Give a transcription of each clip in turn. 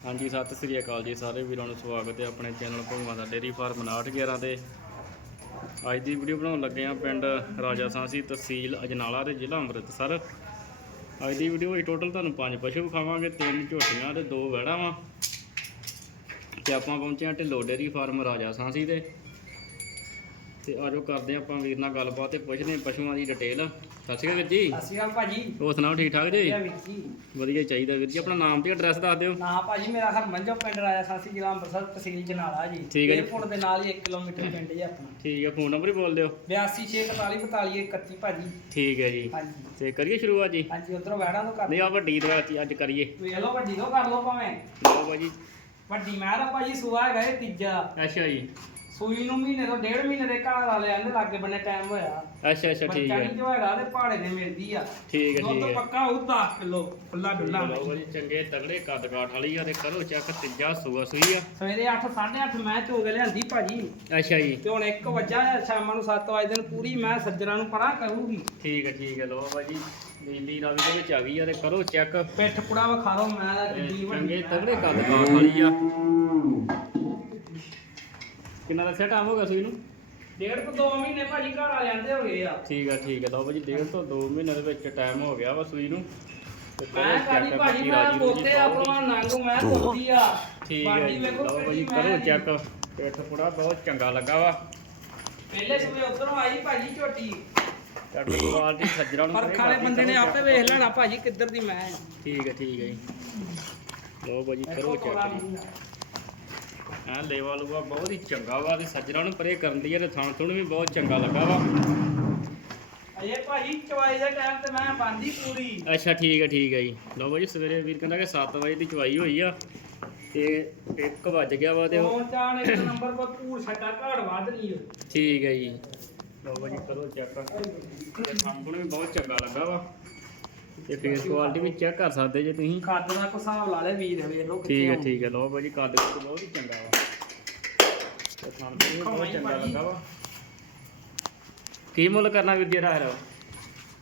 ਹਾਂਜੀ, ਸਤਿ ਸ੍ਰੀ ਅਕਾਲ ਜੀ ਸਾਰੇ ਵੀਰਾਂ ਨੂੰ ਸਵਾਗਤ ਹੈ ਆਪਣੇ ਚੈਨਲ ਭਗਵਾਨ ਦਾ ਡੇਰੀ ਫਾਰਮ 5911 ਤੇ। ਅੱਜ ਦੀ ਵੀਡੀਓ ਬਣਾਉਣ ਲੱਗੇ ਆ ਪਿੰਡ ਰਾਜਾ ਸਾਂਸੀ ਤਹਿਸੀਲ ਅਜਨਾਲਾ ਤੇ ਜ਼ਿਲ੍ਹਾ ਅੰਮ੍ਰਿਤਸਰ। ਅੱਜ ਦੀ ਵੀਡੀਓ ਵਿੱਚ ਟੋਟਲ ਤੁਹਾਨੂੰ ਪੰਜ ਪਸ਼ੂ ਵਿਖਾਵਾਂਗੇ, ਤਿੰਨ ਝੋਟੀਆਂ ਤੇ ਦੋ ਵਹਿੜਾਂ ਵਾ। ਤੇ ਆਪਾਂ ਪਹੁੰਚੇ ਆ ਢਿੱਲੋ ਡੇਰੀ ਫਾਰਮ ਰਾਜਾ ਸਾਂਸੀ ਤੇ। ਤੇ ਆਜੋ ਕਰਦੇ ਆ ਆਪਾਂ ਵੀਰ ਨਾਲ ਗੱਲਬਾਤ ਤੇ ਪੁੱਛਦੇ ਹਾਂ ਪਸ਼ੂਆਂ ਦੀ ਡਿਟੇਲ ਸਤਿ ਸ਼੍ਰੀ ਅਕਾਲ ਵੀਰ ਜੀ। ਸਤਿ ਸ਼੍ਰੀ ਅਕਾਲ ਭਾਜੀ। ਹੋਰ ਸੁਣਾਓ ਠੀਕ ਠਾਕ ਜੀ? ਵਧੀਆ ਵੀਰ ਜੀ। ਵਧੀਆ ਹੀ ਚਾਹੀਦਾ ਵੀਰ ਜੀ। ਆਪਣਾ ਨਾਮ ਤੇ ਐਡਰੈਸ ਦੱਸ ਦਿਓ। ਨਾ ਭਾਜੀ ਮੇਰਾ ਹਰਮਨ ਜੋ ਪਿੰਡ ਰਾਜਾ ਸਾਸੀ ਜ਼ਿਲ੍ਹਾ ਅੰਮ੍ਰਿਤਸਰ ਤਹਿਸੀਲ ਜਨਾਲਾ ਜੀ। ਠੀਕ ਹੈ ਜੀ। ਏਅਰਪੋਰਟ ਦੇ ਨਾਲ ਹੀ 1 ਕਿਲੋਮੀਟਰ ਪਿੰਡ ਜੀ ਆਪਣਾ। ਠੀਕ ਹੈ ਫੋਨ ਨੰਬਰ ਹੀ ਬੋਲ ਦਿਓ। 8264424131 ਭਾਜੀ। ਠੀਕ ਹੈ ਜੀ। ਹਾਂਜੀ। ਤੇ ਕਰੀਏ ਸ਼ੁਰੂਆਤ ਜੀ? ਹਾਂਜੀ ਉਧਰੋਂ ਵਹਿੜਾ ਤੋਂ ਕਰ ਨਹੀਂ ਆ ਵੱਡੀ ਦਵਾ ਅੱਜ ਕਰੀਏ। ਵੇਖ ਲਓ ਵੱਡੀ ਤੋਂ ਕਰ ਲਓ ਭਾਵੇਂ। ਲਓ ਬਾਜੀ ਵੱਡੀ ਮੈਂ ਤਾਂ ਭਾਜੀ ਸੁਆ ਗਏ ਤੀਜਾ। ਅੱਛਾ ਜੀ। ਸੂਈ ਨੂੰ ਮਹੀਨੇ ਤੋਂ ਡੇਢ ਮਹੀਨੇ ਦੇ ਘਰ ਵਾਲੇ ਆਂਦੇ ਲਾਗੇ ਬੰਨੇ ਟਾਈਮ ਹੋਇਆ। ਅੱਛਾ ਅੱਛਾ ਠੀਕ ਬੱਚਾ ਹੈ। ਨਹੀਂ ਜੋ ਹੈਗਾ ਤੇ ਪਹਾੜੇ ਦੇ ਮਿਲਦੀ ਆ। ਠੀਕ ਹੈ ਠੀਕ ਹੈ। ਪੱਕਾ ਉਹ 10 ਕਿਲੋ ਖੁੱਲਾ ਡੁੱਲਾ ਲਓ ਚੰਗੇ ਤਗੜੇ ਕੱਦ ਕਾਠ ਵਾਲੀ ਆ ਤੇ ਕਰੋ ਚੈੱਕ ਤੀਜਾ ਸੂਆ ਸੂਈ ਆ। ਸਵੇਰੇ 8 8:30 ਮੈਂ ਚੋ ਕੇ ਲਿਆਂਦੀ ਭਾਜੀ। ਅੱਛਾ ਜੀ। ਤੇ ਹੁਣ 1 ਵਜਾ ਸ਼ਾਮਾਂ ਨੂੰ 7 ਵਜੇ ਦਿਨ ਪੂਰੀ ਮੈਂ ਸੱਜਣਾ ਨੂੰ ਪਰਾਂ ਕਰੂਗੀ। ਠੀਕ ਹੈ ਠੀਕ ਹੈ ਲਓ ਬਾਜੀ ਨੀਲੀ ਰਾਵੀ ਦੇ ਵਿੱਚ ਆ ਗਈ ਆ ਤੇ ਕਰੋ ਚੈੱਕ ਪਿੱਠ ਪੁੜਾ ਵਿਖਾ ਲਓ ਮੈਂ ਕਿੱਡੀ ਵੱਡੀ ਚੰਗੇ ਆ। ਤਗੜੇ ਕੱਦ ਕਾਠ ਵਾਲੀ ਆ। ਕਿੰਨਾ ਦਾ ਸੈਟ ਹੋ ਗਿਆ ਸੂਈ ਨੂੰ ਡੇਢ ਤੋਂ 2 ਮਹੀਨੇ ਭਾਜੀ ਘਰ ਆ ਜਾਂਦੇ ਹੋ ਗਏ ਆ। ਠੀਕ ਹੈ ਠੀਕ ਹੈ ਲਓ ਬਾਜੀ ਡੇਢ ਤੋਂ 2 ਮਹੀਨੇ ਦੇ ਵਿੱਚ ਟਾਈਮ ਹੋ ਗਿਆ ਵਾ ਸੂਈ ਨੂੰ। ਮੈਂ check ਭਾਜੀ ਮੈਂ ਬੋਤੇ ਆਪਣਾ ਨੰਗ ਮੈਂ ਬੋਤੀ ਆ। ਠੀਕ ਹੈ ਲਓ ਭਾਜੀ ਕਰੋ। ਚੈੱਕ ਪਿੱਠ ਪੁੜਾ ਬਹੁਤ ਚੰਗਾ ਲੱਗਾ ਵਾ। ਪਹਿਲੇ ਸਵੇ ਉਧਰੋਂ ਆਈ ਭਾਜੀ ਝੋਟੀ। ਟੱਟ ਕੁਆਲਿਟੀ ਸੱਜਣਾ ਨੂੰ ਪਰਖ ਵਾਲੇ ਬੰਦੇ ਨੇ ਆਪੇ ਵੇਖ ਲੈਣਾ ਭਾਜੀ ਕਿੱਧਰ ਦੀ ਮੈਂ ਆ। ਠੀਕ ਹੈ ਠੀਕ ਹੈ ਜੀ। ਲਓ ਭਾਜੀ ਕਰੋ ਚੈੱਕ ਆ। ਐ ਲੇਵਾ ਲੂਆ ਬਹੁਤ ਹੀ ਚੰਗਾ ਵਾ ਤੇ ਸੱਜਣਾ ਨੂੰ ਪਰੇ ਕਰਨ ਦੀ ਆ ਤੇ ਥਣ ਥੁਣ ਵੀ ਬਹੁਤ ਚੰਗਾ ਲੱਗਾ ਵਾ। ਅਜੇ ਭਾਜੀ ਚਵਾਈ ਦੇ ਟਾਈਮ ਤੇ ਮੈਂ ਬੰਦੀ ਪੂਰੀ। ਅੱਛਾ ਠੀਕ ਹੈ ਠੀਕ ਹੈ ਜੀ। ਲਓ ਭਾਜੀ ਸਵੇਰੇ ਵੀਰ ਕਹਿੰਦਾ ਕਿ 7 ਵਜੇ ਦੀ ਚਵਾਈ ਹੋਈ ਆ ਤੇ 1 ਵੱਜ ਗਿਆ ਵਾ ਤੇ ਉਹ- ਉਹ ਚਾਣ ਇੱਕ ਨੰਬਰ ਪਰ ਪੂਰ ਛੱਟਾ ਘੜ ਵੱਧ ਨਹੀਂ ਠੀਕ ਹੈ ਜੀ। ਲਓ ਭਾਜੀ ਕਰੋ ਚੈੱਕ ਤੇ ਥਣ ਥੁਣ ਵੀ ਬਹੁਤ ਚੰਗਾ ਲੱਗਾ ਵਾ। ਤੇ ਫੇਸ ਕੁਆਲਿਟੀ ਵੀ ਚੈੱਕ ਕਰ ਸਕਦੇ ਜੇ ਤੁਸੀਂ। ਖਾਦ ਦਾ ਕੋ ਹਿਸਾਬ ਲਾ ਲੈ ਵੀਰ ਵੇਖ ਲਓ ਠੀਕ ਹੈ। ਠੀਕ ਹੈ ਲਓ ਭਾਜੀ ਕੱਦ ਕੁੱਦ ਬਹੁਤ ਹੀ ਚੰਗਾ ਵਾ। ਤੇ ਥਣ ਤੇ ਵੀ ਬਹੁਤ ਚੰਗਾ ਲੱਗਾ ਵਾ। ਕੀ ਮੁੱਲ ਕਰਨਾ ਵੀਰ ਜੀ ਇਹਦਾ ਫਿਰ?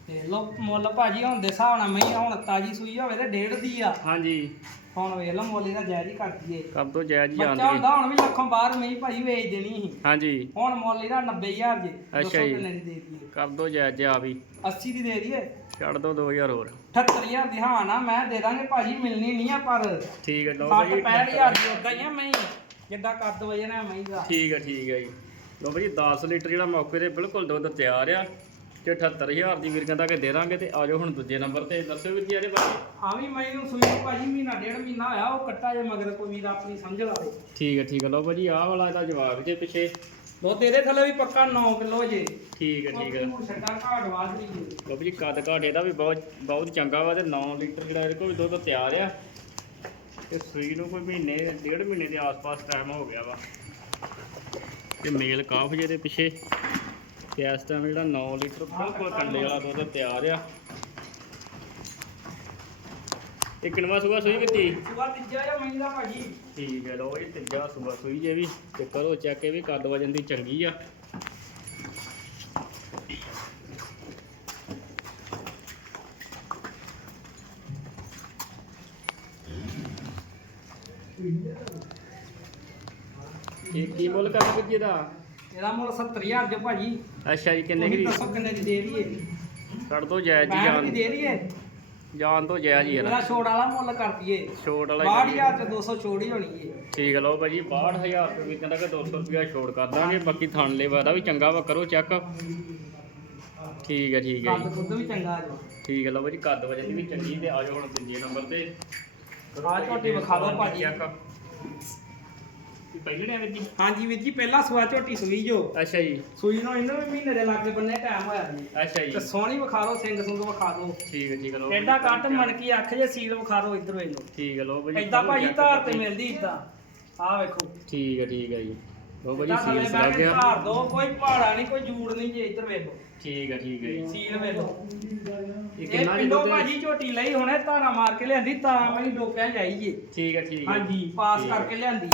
ਤੇ ਲੋ ਮੁੱਲ ਭਾਜੀ ਹੁਣ ਦੇ ਹਿਸਾਬ ਨਾਲ ਮਈ ਹੁਣ ਤਾਜੀ ਸੂਈ ਹੋਵੇ ਤੇ ਡੇਢ ਦੀ ਆ। ਹਾਂਜੀ। ਹੁਣ ਵੇਖ ਲਓ ਮੁੱਲ ਇਹਦਾ ਜਾਇਜ਼ ਹੀ ਕਰ ਦਈਏ। ਕਰ ਦੋ ਜਾਇਜ਼ ਹੀ ਬੱਚਾ ਜਾਂਦੀ ਹੁੰਦਾ ਹੁਣ ਵੀ ਲੱਖੋਂ ਬਾਹਰ ਮਈ ਭਾਜੀ ਵੇਚ ਦੇਣੀ ਸੀ। ਹਾਂਜੀ। ਹੁਣ ਮੁੱਲ ਇਹਦਾ 90000 ਜੇ ਅੱਛਾ ਜੀ। ਕਿੰਨੇ ਦੀ ਦੇ ਦਈਏ। ਕਰ ਦੋ ਜਾਇਜ਼ ਜਿਹਾ ਵੀ। 80 ਦੀ ਦੇ ਦਈਏ। ਛੱਡ ਦੋ 2000 ਹੋਰ। 78000 ਦੀ ਹਾਂ ਨਾ ਮੈਂ ਦੇ ਦਾਂਗੇ ਭਾਜੀ ਮਿਲਣੀ ਨਹੀਂ ਆ ਪਰ ਠੀਕ ਹੈ ਲਓ 60 ਭਾਜੀ 65000 ਦੀ ਉਦਾਂ ਹੀ ਆ ਮੈਂ ਜਿੱਦਾਂ ਕੱਦ ਵਜੇ ਨਾ ਮੈਂ ਦਾ। ਠੀਕ ਹੈ ਠੀਕ ਹੈ ਜੀ। ਲਓ ਭਾਜੀ 10 ਲੀਟਰ ਜਿਹੜਾ ਮੌਕੇ ਤੇ ਬਿਲਕੁਲ ਦੁੱਧ ਤਿਆਰ ਆ। ਤੇ 78000 ਦੀ ਵੀਰ ਕਹਿੰਦਾ ਕਿ ਦੇ ਦਾਂਗੇ ਤੇ ਆਜੋ ਹੁਣ ਦੂਜੇ ਨੰਬਰ ਤੇ। ਦੱਸਿਓ ਵੀਰ ਜੀ ਇਹਦੇ ਬਾਰੇ। ਹਾਂ ਵੀ ਮੈਂ ਨੂੰ ਸੂਈ ਨੂੰ ਭਾਜੀ ਮਹੀਨਾ ਡੇਢ ਮਹੀਨਾ ਹੋਇਆ ਉਹ ਕੱਟਾ ਜੇ ਮਗਰ ਕੋਈ ਵੀਰ ਆਪਣੀ ਸਮਝ ਲਾਵੇ ਠੀਕ ਹੈ ਠੀਕ ਹੈ। ਲਓ ਭਾਜੀ ਆਹ ਵਾਲਾ ਇਹਦਾ ਜਵਾਬ ਜੇ ਪਿੱਛੇ। ਦੁੱਧ ਇਹਦੇ ਥੱਲੇ ਵੀ ਪੱਕਾ 9 ਕਿਲੋ ਜੇ। ਠੀਕ ਹੈ ਠੀਕ ਹੈ। ਉਹ ਛੱਡਾ ਘਾਟ ਵਾਧ ਰਹੀ ਹੈ ਲਓ ਜੀ ਕੱਦ ਘਾਟ ਇਹਦਾ ਵੀ ਬਹੁਤ ਬਹੁਤ ਚੰਗਾ ਵਾ ਤੇ 9 ਲੀਟਰ ਜਿਹੜਾ ਇਹਦੇ ਕੋਲ ਵੀ ਦੁੱਧ ਤਿਆਰ ਆ। ਤੇ ਸੂਈ ਨੂੰ ਕੋਈ ਮਹੀਨੇ ਡੇਢ ਮਹੀਨੇ ਦੇ ਆਸ-ਪਾਸ ਟਾਈਮ ਹੋ ਗਿਆ ਵਾ। ਤੇ ਮੇਲ ਕਾਫ ਜਿਹਦੇ ਪਿੱਛੇ। ਤੇ ਇਸ ਟਾਈਮ ਜਿਹੜਾ 9 ਲੀਟਰ ਬਿਲਕੁਲ ਕੰਡੇ ਵਾਲਾ ਦੁੱਧ ਤਿਆਰ ਆ। ਇਹ ਕਿੰਨਵਾ ਸੂਆ ਸੂਈ ਕਿਤੀ ਸੁਆ ਤੀਜਾ ਜਾਂ ਮਹੀਨਾ ਭਾਜੀ। ਠੀਕ ਹੈ ਲਓ ਇਹ ਤੀਜਾ ਸੂਆ ਸੂਈ ਜੇ ਵੀ ਤੇ ਕਰੋ ਚੈੱਕ ਇਹ ਵੀ ਕੱਦ ਵਜਨ ਦੀ ਚੰਗੀ ਆ। ਇਹ ਕੀ ਮੁੱਲ ਕਰਨਾ ਵੀਰ ਜੀ ਇਹਦਾ ਮੁੱਲ 70000 ਜੋ ਭਾਜੀ। ਅੱਛਾ ਜੀ ਕਿੰਨੇ ਤੁਸੀਂ ਕੀ ਦੱਸੋ ਕਿੰਨੇ ਦੀ ਦੇ ਦਈਏ? ਛੱਡ ਦੋ ਜਾਇਜ਼ ਜੀ 65 ਜਾਨ ਦੀ ਦੇ ਦਈਏ। ਜਾਨ ਤੋਂ ਜਾਇਜ਼ ਹੀ ਇਹਦਾ ਯਾਰ ਛੋੜ ਵਾਲਾ ਮੁੱਲ ਕਰ ਦਈਏ। ਛੋਟ ਵਾਲਾ ਹੀ 62000 ਚ 200 ਛੋੜ ਹੀ ਹੋਣੀ ਏ। ਠੀਕ ਹੈ ਲਓ ਭਾਜੀ 62000 ਰੁਪਏ ਵੀ ਕਹਿੰਦਾ ਕਿ 200 ਰੁਪਿਆ ਛੋੜ ਕਰ ਦਾਂਗੇ ਬਾਕੀ ਥਣ ਲੇਵਾ ਦਾ ਵੀ ਚੰਗਾ ਵਾ ਕਰੋ ਚੈੱਕ। ਠੀਕ ਹੈ ਠੀਕ ਹੈ ਕੱਦ ਜੀ। ਕੁੱਦ ਵੀ ਚੰਗਾ ਜੋ ਠੀਕ ਹੈ ਲਓ ਭਾਜੀ ਕੱਦ ਵਜਨ ਦੀ ਵੀ ਚੰਗੀ ਤੇ ਆਜੋ ਹੁਣ ਦੂਜੇ ਨੰਬਰ ਤੇ। ਆਹ ਝੋਟੀ ਵਿਖਾ ਦਿਓ ਭਾਜੀ। ਚੈੱਕ। ਪਹਿਲੇ ਨੇ ਵਿੱਚ ਹਾਂਜੀ ਵੀਰ ਜੀ ਪਹਿਲਾ ਸਵਾ ਝੋਟੀ ਸੂਈ ਜੋ। ਅੱਛਾ ਜੀ। ਸੂਈ ਨੂੰ ਇਹਨੂੰ ਵੀ ਮਹੀਨੇ ਦੇ ਲਾਗੇ ਬੰਨੇ ਟਾਈਮ ਹੋਇਆ ਜੀ ਅੱਛਾ ਜੀ। ਤੇ ਸੋਹਣੀ ਵਿਖਾ ਦਿਓ ਸਿੰਘ ਸੁੰਗ ਵਿਖਾ ਦਿਓ। ਠੀਕ ਹੈ ਠੀਕ ਹੈ ਲਓ ਐਡਾ ਕੱਟ ਮਣ ਕੀ ਅੱਖ ਜੇ ਸੀਲ ਵਿਖਾ ਦਿਓ ਇਧਰੋਂ ਇਹਨੂੰ। ਠੀਕ ਹੈ ਲਓ ਭਾਜੀ ਐਦਾਂ ਭਾਜੀ ਧਾਰ ਤੇ ਮਿਲਦੀ ਇਦਾਂ ਆਹ ਵੇਖੋ। ਠੀਕ ਹੈ ਠੀਕ ਹੈ ਜੀ। ਲਓ ਭਾਜੀ ਸੀਲ ਲੱਗ ਕੇ ਗਿਆ। ਧਾਰ ਦੋ ਕੋਈ ਪਹਾੜਾ ਨਹੀਂ ਕੋਈ ਜੂੜ ਨਹੀਂ ਜੇ ਇੱਧਰ ਵੇਖੋ। ਠੀਕ ਹੈ ਠੀਕ ਹੈ ਜੀ। ਸੀਲ ਵੇਖੋ। ਇਹ ਕਿੰਨਾ ਪਿੰਡੋਂ ਭਾਜੀ ਝੋਟੀ ਲਈ ਹੁਣੇ ਧਾਰਾ ਮਾਰ ਕੇ ਲਿਆਂਦੀ ਤਾਂ ਮੈਂ ਡੋਕਿਆ ਜਾਈਏ ਠੀਕ ਹੈ ਠੀਕ ਹੈ। ਹਾਂਜੀ ਪਾਸ। ਕਰਕੇ ਲਿਆਂਦੀ।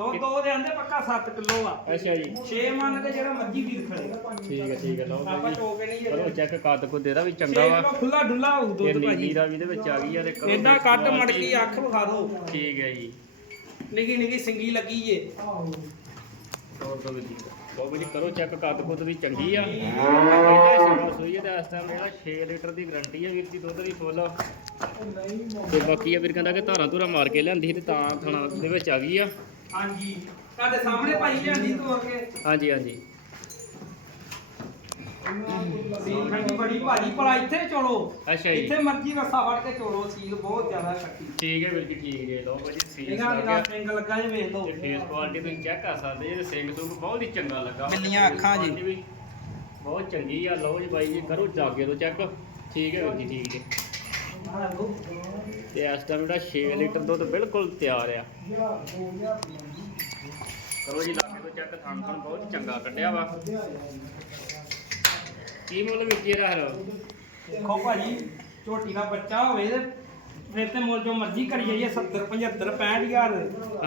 ਦੋ ਦੋ ਦੇ ਆਂਦੇ ਪੱਕਾ 7 ਕਿਲੋ ਆ। ਅੱਛਾ ਜੀ। 6 ਮੰਨ ਕੇ ਜਿਹੜਾ ਮੱਜੀ ਵੀਰ ਖੜੇ। ਠੀਕ ਹੈ ਠੀਕ ਹੈ ਲਓ ਆਪਾਂ ਭਾਈ ਚੋਕੇ ਨਹੀਂ ਕਰੋ ਜੇ ਚੈੱਕ ਕੱਦ ਕੁ ਇਹਦਾ ਵੀ 6 ਚੰਗਾ ਵਾ। ਖੁੱਲਾ ਡੁੱਲਾ ਹੋਊ ਤੇ ਦੁੱਧ ਭਾਜੀ। ਦਾ ਵੀ ਇਹਦੇ ਵਿੱਚ ਆ ਗਈ ਆ ਤੇ ਕਰੋ ਦੇਖੋ ਕੱਟ quality। ਮੜਕੀ ਅੱਖ ਵਿਖਾ ਦੋ ਠੀਕ ਹੈ ਜੀ। ਨਿੱਕੀ ਨਿੱਕੀ ਸਿੰਗੀ ਲੱਗੀ ਜੇ। ਹੋਰ ਤੋਂ ਵੀ ਬਹੁਤ ਜੀ ਕਰੋ ਚੈੱਕ ਕੱਦ ਕੁੱਦ ਵੀ ਚੰਗੀ ਆ। ਇਹਦੇ ਸੂਈ ਤੇ ਇਸ ਟਾਈਮ ਇਹਦਾ 6 ਲੀਟਰ ਦੀ ਗਰੰਟੀ ਹੈ ਵੀਰ ਦੀ ਦੁੱਧ ਦੀ ਫੁੱਲ ਤੇ ਬਾਕੀ ਆ ਵੀਰ ਕਹਿੰਦਾ ਕਿ ਧਾਰਾਂ ਧੂਰਾ ਮਾਰ ਕੇ ਲਿਆਂਦੀ ਤੇ ਤਾਂ ਥਣਾ ਦੇ ਵਿੱਚ ਆ ਗਈ ਆ। ਹਾਂਜੀ। ਤੁਹਾਡੇ ਸਾਹਮਣੇ ਭਾਈ ਲਿਆਂਦੀ ਤੋੜ ਕੇ। ਹਾਂਜੀ ਹਾਂਜੀ। ਸੀਲ ਖੰਡੀ ਬੜੀ ਭਾਜੀ ਭਲਾ ਇੱਥੇ ਚੋਲੋ। ਅੱਛਾ ਜੀ। ਇੱਥੇ ਮਰਜ਼ੀ ਰਸਾ ਫੜ ਕੇ ਚੋਲੋ ਸੀਲ ਬਹੁਤ ਜ਼ਿਆਦਾ ਸ਼ਕਤੀ ਠੀਕ ਹੈ ਵੀਰ ਜੀ ਠੀਕ ਹੈ। ਲਓ ਭਾਜੀ ਸੀਲ ਇਹਦਾ ਨਿਗਾਹ ਪਿੰਗ ਲੱਗਾ ਜੇ ਵੇਖ ਲਓ। ਤੇ ਫੇਸ ਕੁਆਲਿਟੀ ਤੁਸੀਂ ਚੈੱਕ ਕਰ ਸਕਦੇ ਜੇ ਸਿੰਘ ਸੂਪ ਬਹੁਤ ਹੀ ਚੰਗਾ ਲੱਗਾ। ਮਿਲੀਆਂ ਅੱਖਾਂ ਜੀ। ਬਹੁਤ ਚੰਗੀ ਆ। ਲਓ ਜੀ ਬਾਈ ਜੀ ਕਰੋ ਜਾਗੇ ਤੋਂ ਚੈੱਕ ਠੀਕ ਹੈ ਵੀਰ ਜੀ ਠੀਕ ਹੈ। ਤੇ ਇਸ ਟਾਈਮ ਜਿਹੜਾ 6 ਲੀਟਰ ਦੁੱਧ ਬਿਲਕੁਲ ਤਿਆਰ ਆ। ਕਰੋ ਜੀ ਲਾਗੇ ਤੋਂ ਚੈੱਕ ਥਣ ਥਣ ਬਹੁਤ ਚੰਗਾ ਕੱਢਿਆ ਵਾ। ਕੀ ਮੁੱਲ ਵਿੱਚ ਇਹਦਾ ਹਰ ਦੇਖੋ ਭਾਜੀ ਝੋਟੀ ਦਾ ਬੱਚਾ ਹੋਵੇ ਤੇ ਫਿਰ ਤੇ ਮੁੱਲ ਜੋ ਮਰਜ਼ੀ ਕਰੀ ਜਾਈਏ 70 75 65000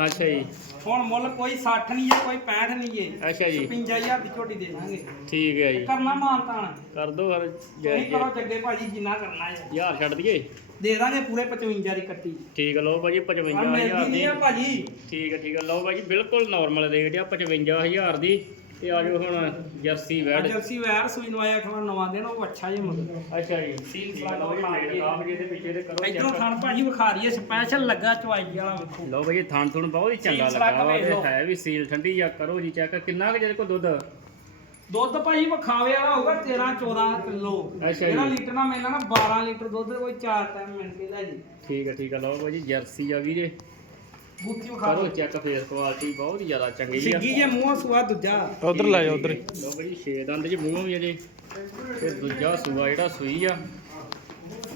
ਅੱਛਾ ਜੀ। ਹੁਣ ਮੁੱਲ ਕੋਈ 60 ਨਹੀਂ ਜੇ ਕੋਈ 65 ਨਹੀਂ ਜੇ ਅੱਛਾ ਜੀ। 55000 ਦੀ ਝੋਟੀ ਦੇ ਦਾਂਗੇ। ਠੀਕ ਹੈ ਜੀ। ਕਰਨਾ ਮਾਨਤਾਨ। ਕਰ ਦੋ ਹਰ ਜੈ ਕਰੋ ਜੱਗੇ ਭਾਜੀ ਜਿੰਨਾ ਕਰਨਾ ਹੈ। ਯਾਰ ਛੱਡ ਦਈਏ। ਦੇ ਦਾਂਗੇ ਪੂਰੇ 55 ਦੀ ਕੱਟੀ। ਠੀਕ ਹੈ ਲਓ ਭਾਜੀ ਆ 55000 ਮਿਲਦੀ ਦੀ। ਨਹੀਂ ਆ ਭਾਜੀ। ਠੀਕ ਹੈ ਠੀਕ ਹੈ ਲਓ ਭਾਜੀ ਬਿਲਕੁਲ ਨਾਰਮਲ ਰੇਟ ਆ 55000 ਦੀ। ਤੇ ਆ ਜਾਓ ਹੁਣ ਜਰਸੀ ਵੈੜ। ਜਰਸੀ ਵੈਰ ਸੂਈ ਨੂੰ ਆਇਆ ਖਵਾ ਨਵਾਂ ਦੇਣ ਉਹ ਅੱਛਾ ਜੇ ਮੁੱਲ। ਅੱਛਾ ਜੀ ਸੀਲ ਠੀਕ ਹੈ, ਲਓ ਜੀ ਮੇਡ ਕਾਪ ਜੀ ਦੇ ਪਿੱਛੇ ਦੇ ਕਰੋ ਇਧਰੋਂ check। ਖਾਣ ਭਾਜੀ ਵਿਖਾ ਰਹੀਏ ਸਪੈਸ਼ਲ ਲੱਗਾ ਚਵਾਈ ਵਾਲਾ ਵੇਖੋ। ਲਓ ਭਾਜੀ ਥਣ ਥਣ ਬਹੁਤ ਹੀ ਚੰਗਾ ਸੀਲ ਲੱਗਾ ਸਲਾਕ ਵਾ ਵੇਖ ਤੇ ਲਓ। ਹੈ ਵੀ ਸੀਲ ਠੰਡੀ ਆ ਕਰੋ ਜੀ ਚੈੱਕ ਕਿੰਨਾ ਕੁ ਜਿਹਦੇ ਕੋ ਦੁੱਧ? ਦੁੱਧ ਭਾਜੀ ਵਿਖਾਵੇ ਵਾਲਾ ਹੋਊਗਾ 13 14 ਕਿਲੋ। ਅੱਛਾ ਜੀ। ਜਿਹੜਾ ਲੀਟਰ ਨਾਲ ਮਿਲਣਾ ਨਾ 12 ਲੀਟਰ ਦੁੱਧ ਕੋਈ 4 ਟਾਈਮ ਮਿਲ ਕੇ ਲੈ ਜੀ। ਠੀਕ ਹੈ ਠੀਕ ਹੈ ਲਓ ਭਾਜੀ ਜਰਸੀ ਆ ਵੀਰੇ। ਵਿਖਾ ਕਰੋ ਚੈੱਕ ਫੇਸ ਕੁਆਲਿਟੀ ਬਹੁਤ ਹੀ ਜ਼ਿਆਦਾ ਚੰਗੀ ਆ। ਸਿੱਗੀ ਜੇ ਮੂੰਹ ਸੁਆ ਦੂਜਾ। ਉਧਰ ਲੈ ਜਾ ਉਧਰ। ਲਓ ਭਾਜੀ ਛੇ ਦੰਦ ਜੀ ਮੂੰਹ ਵੀ ਅਜੇ। ਤੇ ਦੂਜਾ ਸੂਆ ਜਿਹੜਾ ਸੂਈ ਆ।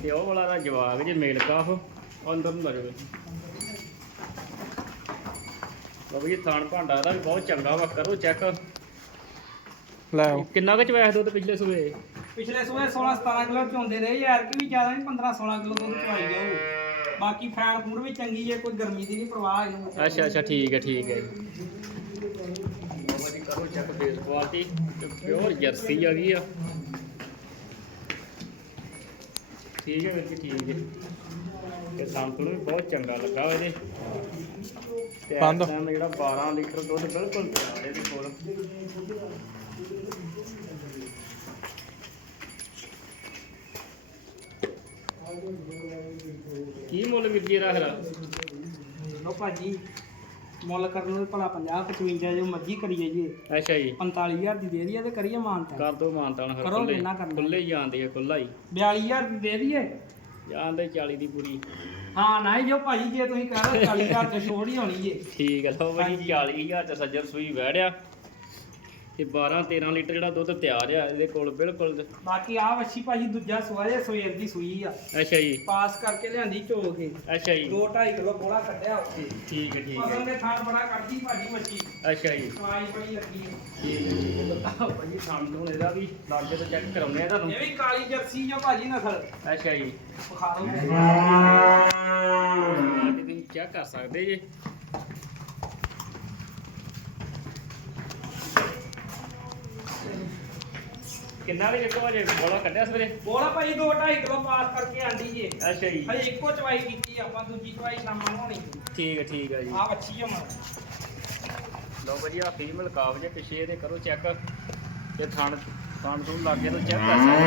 ਤੇ ਉਹ ਵਾਲਾ ਦਾ ਜਵਾਬ ਜੇ ਮੇਲ ਕਾਫ ਉਹ ਅੰਦਰ ਨੂੰ ਲੱਗੇ ਲਓ ਭਾਜੀ ਥਾਣ ਭਾਂਡਾ ਦਾ ਵੀ ਬਹੁਤ ਚੰਗਾ ਵਾ ਕਰੋ ਚੈੱਕ ਲੈ ਆਓ। ਕਿੰਨਾ ਕੁ ਚਵਾਇਆ ਦੁੱਧ ਪਿਛਲੇ ਸੂਏ? ਪਿਛਲੇ ਸੂਏ 16 17 ਕਿਲੋ ਚੋਂਦੇ ਰਹੇ ਯਾਰ ਕਿ ਵੀ ਜ਼ਿਆਦਾ ਨਹੀਂ 15 16 ਕਿਲੋ ਦੁੱਧ ਚਵਾਈ ਜਾਊ। ਬਾਕੀ ਫੈਨ ਫੂਡ ਵੀ ਚੰਗੀ ਹੈ ਕੋਈ ਗਰਮੀ ਦੀ ਨਹੀਂ ਪਰਵਾਹ ਇਹਨੂੰ ਅੱਛਾ ਅੱਛਾ ਠੀਕ ਹੈ ਠੀਕ ਹੈ। ਲਓ ਭਾਜੀ ਕਰੋ ਚੈੱਕ ਫੇਸ ਕੁਆਲਿਟੀ ਤੇ ਪਿਓਰ ਜਰਸੀ ਆ ਗਈ ਆ। ਠੀਕ ਹੈ ਵੀਰ ਜੀ ਠੀਕ ਹੈ। ਤੇ ਸੰਤੁਲ ਵੀ ਬਹੁਤ ਚੰਗਾ ਲੱਗਾ ਵਾ ਇਹਦੇ। ਤੇ। ਇਸ ਟਾਈਮ ਜਿਹੜਾ 12 ਲੀਟਰ ਦੁੱਧ ਬਿਲਕੁਲ ਤਿਆਰ ਹੈ ਇਹਦੇ ਕੋਲ। ਕੀ ਮੁੱਲ ਵੀਰ ਜੀ ਇਹਦਾ ਲੋ ਭਾਜੀ ਮੁੱਲ ਕਰਨ ਨੂੰ ਭਲਾ 50 55 ਜੋ ਮਰਜ਼ੀ ਕਰੀਏ ਜੀ। ਅੱਛਾ ਜੀ। 45000 ਦੀ ਦੇ ਦਈਏ ਤੇ ਕਰੀਏ ਮਾਨਤਾ। ਕਰ ਦੋ ਮਾਨਤਾਨ ਹਰ ਕਰੋ ਖੁੱਲੇ ਜਿੰਨਾ ਕਰਨਾ। ਖੁੱਲੇ ਹੀ ਜਾਂਦੀ ਹੈ ਖੁੱਲਾ ਹੀ। 42000 ਦੀ ਦੇ ਦਈਏ? ਜਾਂਦੇ 40 ਦੀ ਪੂਰੀ। ਹਾਂ ਨਾ ਜੋ ਭਾਜੀ ਜੇ ਤੁਸੀਂ ਕਹੋ 40000 ਚ ਛੋੜ ਹੀ ਹੋਣੀ ਜੇ। ਠੀਕ ਹੈ ਲਓ ਭਾਜੀ 40000 ਚ ਸੱਜਰ ਸੂਈ ਵੜਿਆ ਤੇ 12 13 ਲੀਟਰ ਜਿਹੜਾ ਦੁੱਧ ਤਿਆਰ ਆ ਇਹਦੇ ਕੋਲ ਬਿਲਕੁਲ ਬਾਕੀ ਆ ਵੱਛੀ ਭਾਜੀ ਦੂਜਾ ਸੂਆ ਜੇ ਸਵੇਰ ਦੀ ਸੂਈ ਆ। ਅੱਛਾ ਜੀ। ਪਾਸ ਕਰਕੇ ਲਿਆਂਦੀ ਚੋ ਕੇ। ਅੱਛਾ ਜੀ। 2.5 ਕਿਲੋ ਕੋਲਾ ਕੱਢਿਆ ਉੱਥੇ। ਠੀਕ ਹੈ ਠੀਕ ਫਸਲ ਹੈ ਦੇ ਥਾਂ ਬੜਾ ਕੱਢਦੀ ਭਾਜੀ ਵੱਛੀ। ਅੱਛਾ ਜੀ। ਸਵਾਈ ਬੜੀ ਲੱਗੀ ਹੈ। ਠੀਕ ਹੈ ਠੀਕ ਹੈ। ਭਾਜੀ ਸਾਹਮਣੇ ਹੁਣ ਇਹਦਾ ਵੀ ਲਾਗੇ ਤੋਂ ਚੈੱਕ ਕਰਾਉਂਦੇ ਆ ਤੁਹਾਨੂੰ। ਇਹ ਵੀ ਕਾਲੀ ਜਰਸੀ ਜੋ ਭਾਜੀ ਨਸਲ। ਅੱਛਾ ਜੀ। ਅੱਜ ਤੁਸੀਂ ਚੈੱਕ ਕਰ ਸਕਦੇ ਜੇ। ਕਿੰਨਾ ਦੇ ਕਿਤੋਂ ਅਜੇ ਬੋਲਾ ਕੱਢਿਆ ਸਵੇਰੇ? ਬੋਲਾ ਭਾਜੀ 2.5 ਕਿਲੋ ਪਾਸ ਕਰਕੇ ਆਂਦੀ ਜੇ। ਅੱਛਾ ਜੀ। ਹਜੇ ਇੱਕੋ ਚਵਾਈ ਕੀਤੀ ਆਪਾਂ ਦੂਜੀ ਚਵਾਈ ਸ਼ਾਮਾਂ ਨੂੰ ਹੋਣੀ ਠੀਕ ਹੈ ਠੀਕ ਹੈ ਜੀ। ਆ ਵੱਛੀ ਆ ਮਰ ਲਓ ਭਾਜੀ ਆ ਫੀਮੇਲ ਕਾਬ ਜੇ ਪਿੱਛੇ ਇਹਦੇ ਕਰੋ ਚੈੱਕ। ਤੇ ਥਣ ਥਣ ਤੋਂ ਲਾਗੇ ਤੋਂ ਚੈੱਕ ਕਰ ਸਕਦੇ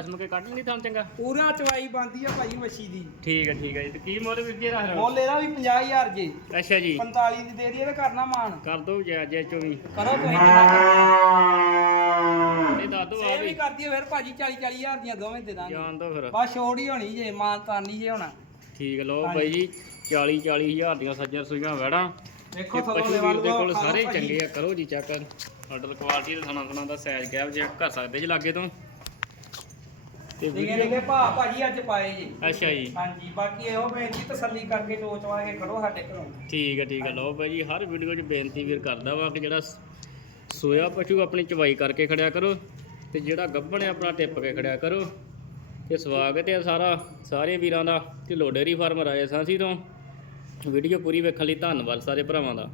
ਤੇ ਬਸ ਮੁਕੇ ਕੱਢ ਲਈ ਥਣ ਚੰਗਾ। ਪੂਰਾ ਚਵਾਈ ਬੰਦੀ ਆ ਭਾਜੀ ਵੱਛੀ ਦੀ। ਠੀਕ ਹੈ ਠੀਕ ਹੈ ਜੀ। ਤੇ ਕੀ ਮੁੱਲ ਵੀਰ ਜੀ ਰੱਖ ਮੁੱਲ ਇਹਦਾ ਵੀ 50000 ਜੇ। ਅੱਛਾ ਜੀ। 45 ਦੀ ਦੇ ਦਈਏ ਤੇ ਕਰਨਾ ਮਾਨ ਕਰ ਦੋ ਜੈ ਜੈ ਚੋਵੀ ਕਰੋ ਤੁਸੀਂ ਕਿੰਨਾ ਇਹ ਦੱਸ ਦੋ ਆ ਸੇਵ ਵੀ। ਵੀ ਕਰਦੀ ਫਿਰ ਭਾਜੀ 40 40000 ਦੀਆਂ ਦੋਵੇਂ ਦੇ ਦਾਂਗੇ। ਜਾਣ ਦੋ ਫਿਰ। ਬਸ ਛੋੜ ਹੀ ਹੋਣੀ ਜੇ ਮਾਨ ਤਾਨੀ ਜੇ ਹੋਣਾ। ਠੀਕ ਲਓ ਹਾਂਜੀ। ਬਾਈ ਜੀ 40 40 ਹਜ਼ਾਰ ਦੀਆਂ ਸੱਜਰ ਸੂਈਆਂ ਵੜਾਂ ਦੇਖੋ ਤੇ ਥੱਲੋਂ ਪਸ਼ੂ ਦੇ ਵੀਰ ਦੇ ਵੱਲ ਕੋਲ ਸਾਰੇ ਚੰਗੇ ਆ ਕਰੋ ਜੀ ਚੈੱਕ ਆਰਡਰ ਕੁਆਲਿਟੀ ਦੇ ਥਣਾ ਥਣਾ ਦਾ ਸਾਈਜ਼ ਗੈਪ ਚੈੱਕ ਕਰ ਸਕਦੇ ਜੀ ਲਾਗੇ ਤੋਂ। ਤੇ ਨਿਕੇ ਵੀਡੀਓ ਨਿਕੇ ਭਾ ਭਾਜੀ ਅੱਜ ਪਾਏ ਜੀ। ਅੱਛਾ ਜੀ। ਹਾਂਜੀ ਬਾਕੀ ਇਹੋ ਬੇਨਤੀ ਤਸੱਲੀ ਕਰਕੇ ਟੋਚਵਾ ਕੇ ਖੜੋ ਸਾਡੇ ਘਰੋਂ। ਠੀਕ ਹੈ ਠੀਕ ਹੈ। ਲਓ ਬਾਈ ਜੀ ਹਰ ਵੀਡੀਓ 'ਚ ਬੇਨਤੀ ਵੀਰ ਕਰਦਾ ਵਾ ਕਿ ਜਿਹੜਾ ਸ- ਸੋਇਆ ਪਸ਼ੂ ਆਪਣੀ ਚਵਾਈ ਕਰਕੇ ਖੜਿਆ ਕਰੋ ਤੇ ਜਿਹੜਾ ਗੱਭਣ ਹੈ ਆਪਣਾ ਟਿੱਪ ਕੇ ਖੜਿਆ ਕਰੋ। ਤੇ ਸਵਾਗਤ ਹੈ ਸਾਰਾ ਸਾਰੇ ਵੀਰਾਂ ਦਾ। ਢਿੱਲੋਂ ਡੇਅਰੀ ਫਾਰਮ ਰਾਜਾ ਸਾਂਸੀ ਤੋਂ। ਵੀਡੀਓ ਪੂਰੀ ਵੇਖਣ ਲਈ ਧੰਨਵਾਦ ਸਾਰੇ ਭਰਾਵਾਂ ਦਾ।